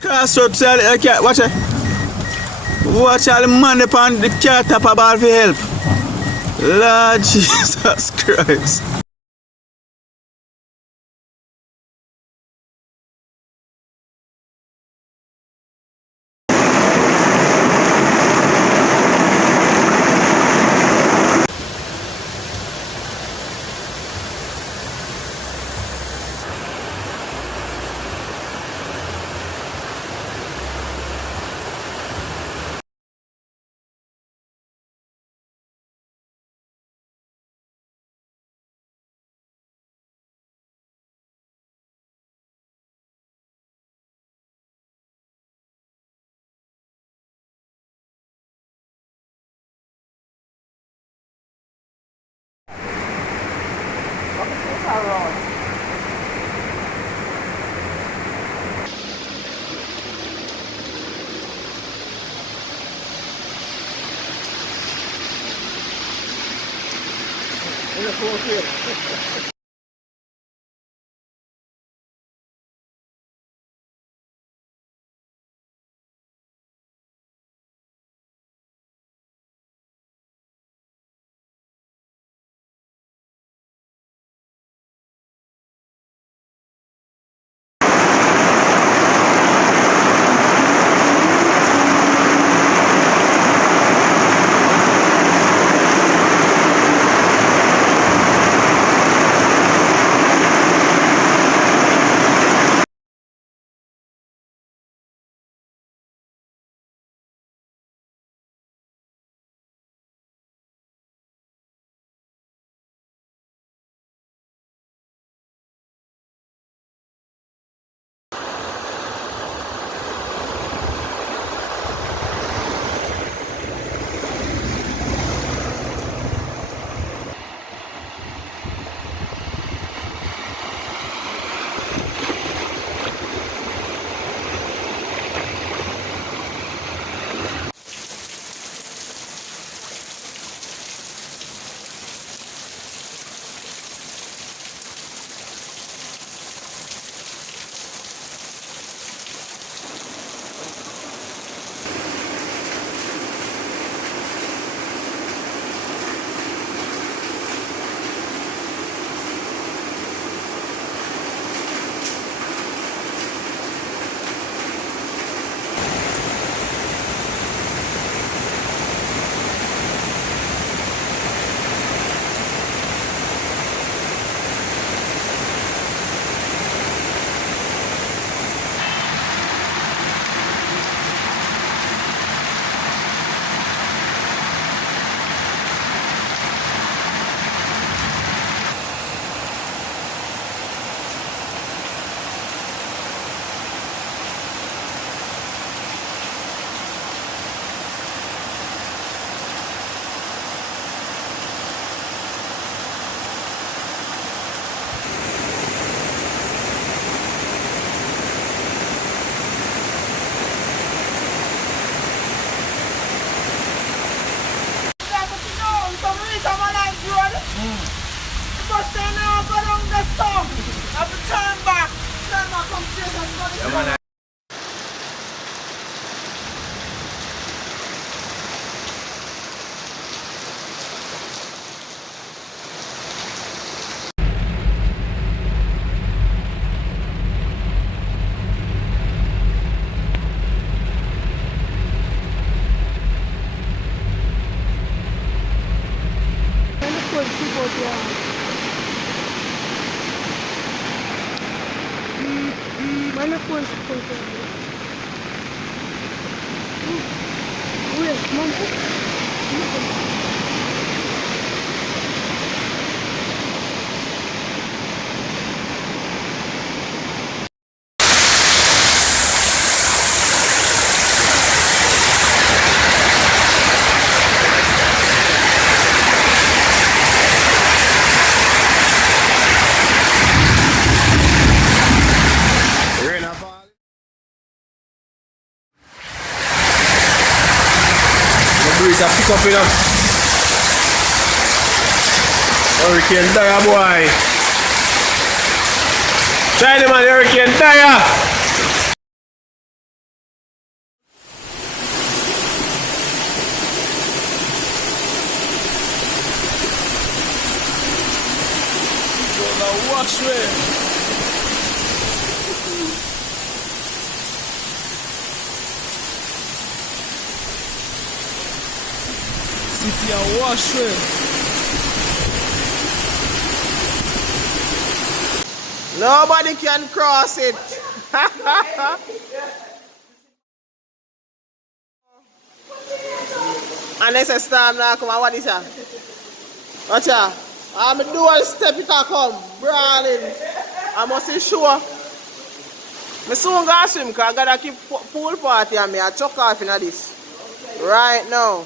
Cross up, say, okay, watch it. Watch all the man upon the car top about for help. Lord Jesus Christ. Mana pun sekolah. Mampu. Breeze a pick up in a Hurricane Tire boy. Try them on Hurricane Tire. city and wash well. Nobody can cross it. And there's a storm now come and what is that? Watch out. I'm a dual step it a come. Brawling. I must be sure. I soon go swim because I gotta keep pool party and me I chuck off in this. Right now.